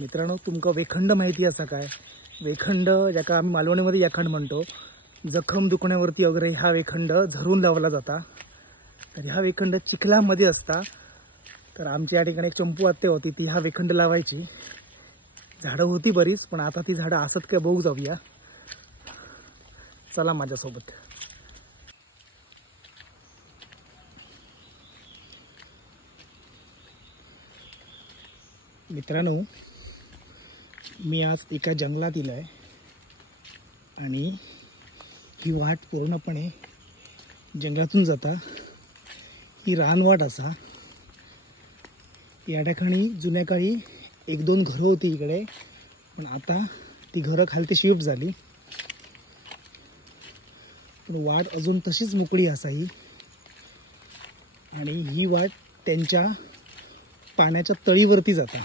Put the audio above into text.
मित्रांनो, तुमका वेखंड माहिती असा काय? वेखंड ज्याका आम्ही मालवणीमध्ये याखंड म्हणतो, जखम दुखण्यावरती वगैरे हा वेखंड झरून लावला जाता। तर ह्या वेखंड चिखलामध्ये असता। तर आमच्या या ठिकाणी एक चंपू आत्या होती, ती हा वेखंड लावायची। झाडं होती बरीच, पण आता ती झाडं असत काय बघू जाऊया, चला माझ्यासोबत। मित्रांनो, मी आज एका जंगलात इलाय आणि ही वाट पूर्णपणे जंगलातून जाता। ही रानवाट असा। या ठिकाणी जुन्या काळी एक दोन घरं होती इकडे, पण आता ती घरं खालती शिफ्ट झाली। पण वाट अजून तशीच मोकळी असा ही। आणि ही वाट त्यांच्या पाण्याच्या तळीवरती जाता।